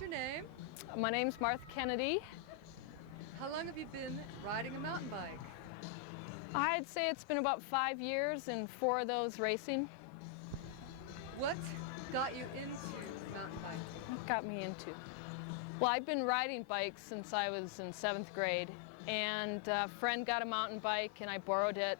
What's your name? My name's Martha Kennedy. How long have you been riding a mountain bike? I'd say it's been about 5 years and 4 of those racing. What got you into mountain biking? What got me into? Well, I've been riding bikes since I was in 7th grade, and a friend got a mountain bike and I borrowed it,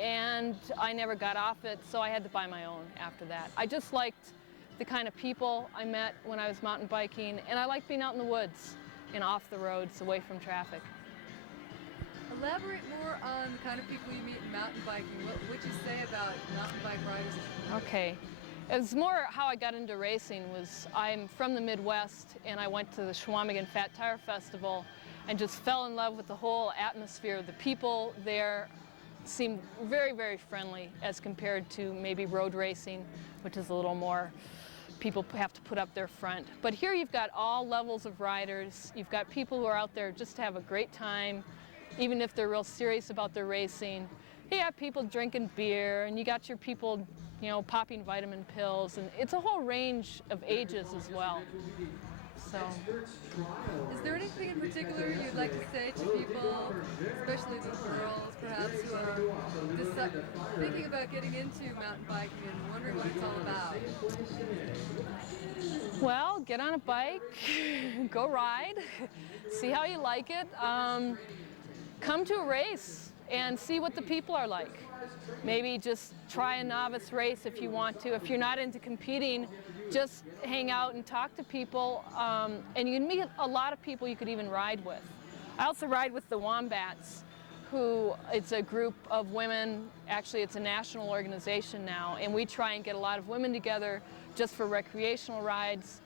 and I never got off it, so I had to buy my own after that. I just liked the kind of people I met when I was mountain biking, and I like being out in the woods and off the roads, away from traffic. Elaborate more on the kind of people you meet in mountain biking. What would you say about mountain bike riders? Okay. It was more how I got into racing. I'm from the Midwest, and I went to the Chequamegon Fat Tire Festival and just fell in love with the whole atmosphere. The people there seemed very, very friendly as compared to maybe road racing, which is a little more, people have to put up their front. But here you've got all levels of riders. You've got people who are out there just to have a great time, even if they're real serious about their racing. You have people drinking beer, and you got your people, popping vitamin pills, and it's a whole range of ages as well. So, is there anything in particular you'd like to say to people, especially the girls perhaps, who are thinking about getting into mountain biking and wondering what it's all about? Well, get on a bike, go ride, see how you like it. Come to a race and see what the people are like. Maybe just try a novice race if you want to. If you're not into competing, just hang out and talk to people, and you can meet a lot of people you could even ride with. I also ride with the Wombats, who it's a group of women. Actually, it's a national organization now, and we try and get a lot of women together just for recreational rides.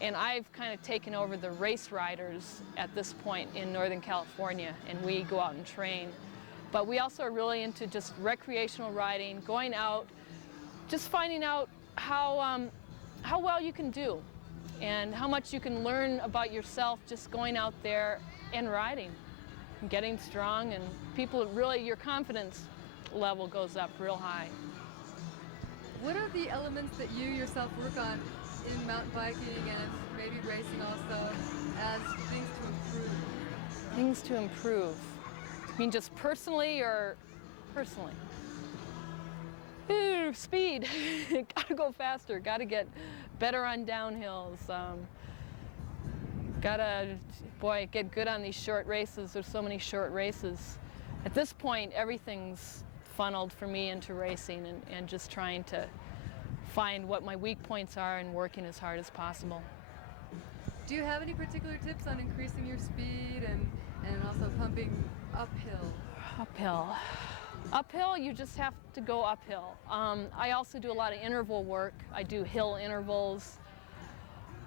And I've kind of taken over the race riders at this point in Northern California, and we go out and train. But we also are really into just recreational riding, going out, just finding out how well you can do and how much you can learn about yourself just going out there and riding and getting strong, and people really, your confidence level goes up real high. What are the elements that you yourself work on in mountain biking and maybe racing also as things to improve? Things to improve? I mean, just personally or personally? Ooh, speed. Gotta go faster, gotta get better on downhills. Gotta, get good on these short races. There's so many short races. At this point, everything's funneled for me into racing and just trying to find what my weak points are and working as hard as possible. Do you have any particular tips on increasing your speed and also pumping uphill? Uphill, you just have to go uphill. I also do a lot of interval work. I do hill intervals.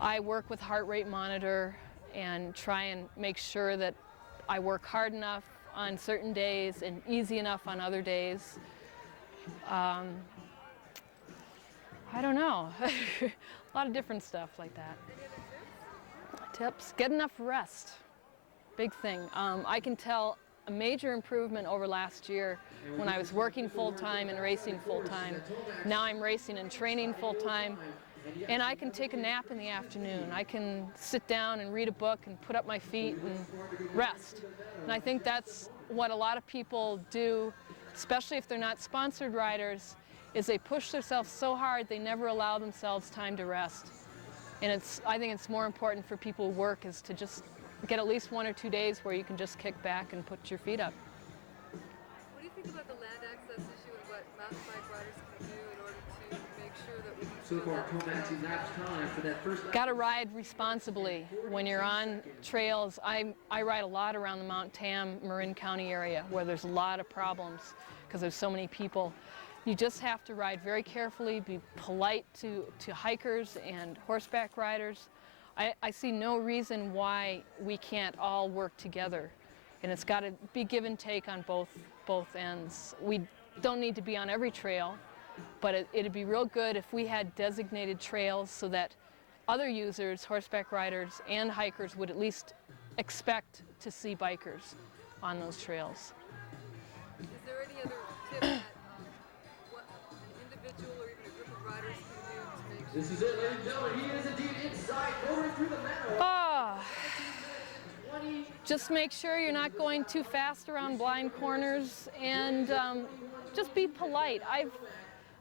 I work with heart rate monitor and try and make sure that I work hard enough on certain days and easy enough on other days. I don't know. A lot of different stuff like that. Tips? Get enough rest. Big thing. I can tell a major improvement over last year when I was working full-time and racing full-time. Now I'm racing and training full-time, and I can take a nap in the afternoon. I can sit down and read a book and put up my feet and rest. And I think that's what a lot of people do, especially if they're not sponsored riders, is they push themselves so hard they never allow themselves time to rest. And I think it's more important for people who work is to just get at least 1 or 2 days where you can just kick back and put your feet up. What do you think about the land access issue and what mountain bike riders can do in order to make sure that we can so far co-matching laps time for that first lap? Got to ride responsibly. When you're on trails, I ride a lot around the Mount Tam, Marin County area where there's a lot of problems because there's so many people. You just have to ride very carefully, be polite to hikers and horseback riders. I see no reason why we can't all work together, and it's got to be give and take on both ends. We don't need to be on every trail, but it'd be real good if we had designated trails so that other users, horseback riders and hikers, would at least expect to see bikers on those trails. Is there any other tip that what an individual or even a group of riders can do to make sure? This is it, ladies and gentlemen. He is indeed inside, going through the meadow. just make sure you're not going too fast around blind corners, and just be polite.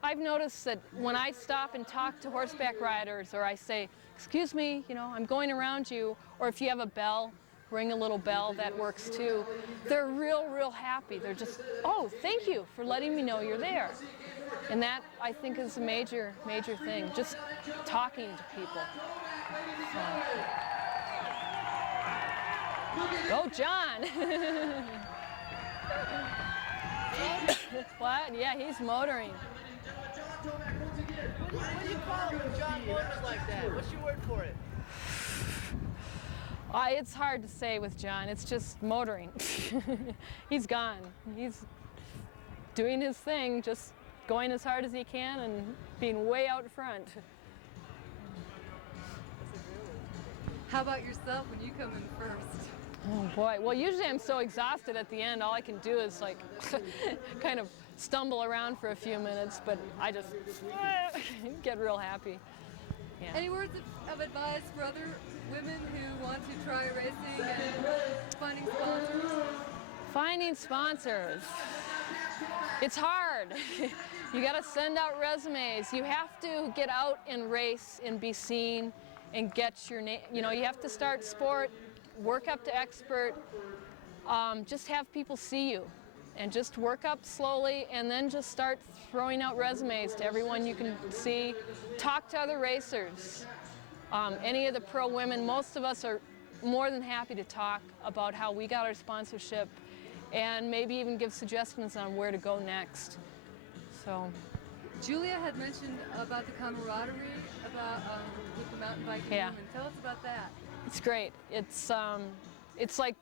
I've noticed that when I stop and talk to horseback riders, or I say, excuse me, you know, I'm going around you, or if you have a bell, ring a little bell, that works too. They're real happy. They're just, oh, thank you for letting me know you're there. And that, I think, is a major thing, just talking to people. So. Go, John! What? Yeah, he's motoring. What do you call it when John motors like that? What's your word for it? It's hard to say with John. It's just motoring. He's gone. He's doing his thing, just going as hard as he can and being way out front. How about yourself when you come in first? Oh boy. Well, usually I'm so exhausted at the end, all I can do is like kind of stumble around for a few minutes, but I just get real happy. Yeah. Any words of advice for other women who want to try racing and finding sponsors? Finding sponsors. It's hard. You got to send out resumes. You have to get out and race and be seen and get your name. You know, you have to start sport, work up to expert, just have people see you. And just work up slowly, and then just start throwing out resumes to everyone you can see. Talk to other racers. Any of the pro women, most of us are more than happy to talk about how we got our sponsorship, and maybe even give suggestions on where to go next. So, Julia had mentioned about the camaraderie with the mountain biking yeah. women. Tell us about that. It's great. It's like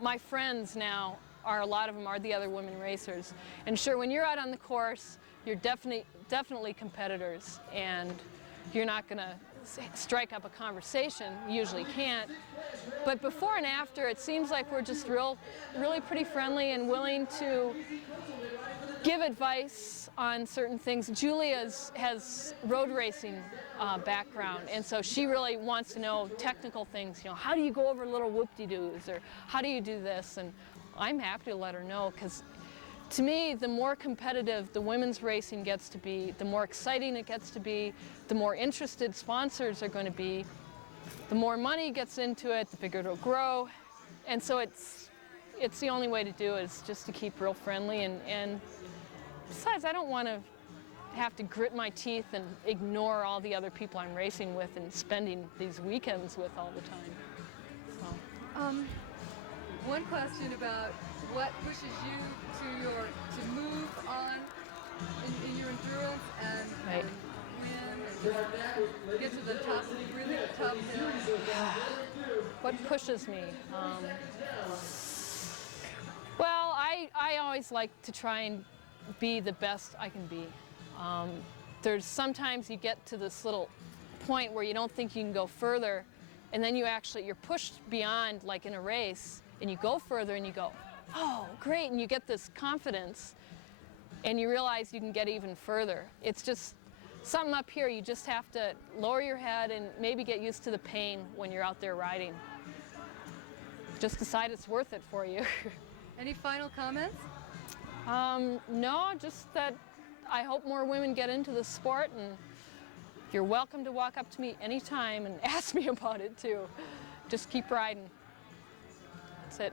my friends now. A lot of them are the other women racers. And sure, when you're out on the course, you're definitely competitors, and you're not going to strike up a conversation. You usually can't. But before and after, it seems like we're just really pretty friendly and willing to give advice on certain things. Julia has road racing background, and so she really wants to know technical things. You know, how do you go over little whoop-de-doos, or how do you do this? And I'm happy to let her know, because to me, the more competitive the women's racing gets to be, the more exciting it gets to be, the more interested sponsors are going to be, the more money gets into it, the bigger it'll grow. And so it's the only way to do it, is just to keep real friendly. And besides, I don't want to have to grit my teeth and ignore all the other people I'm racing with and spending these weekends with all the time. So. One question about what pushes you to move on in your endurance and Right. win and get to the top, really top hill. What pushes me? Well, I always like to try and be the best I can be. There's sometimes you get to this little point where you don't think you can go further, and then you're pushed beyond, like in a race, and you go further and you go, oh, great, and you get this confidence, and you realize you can get even further. It's just something up here, you just have to lower your head and maybe get used to the pain when you're out there riding. Just decide it's worth it for you. Any final comments? No, just that I hope more women get into the sport, and you're welcome to walk up to me anytime and ask me about it too. Just keep riding. That's it.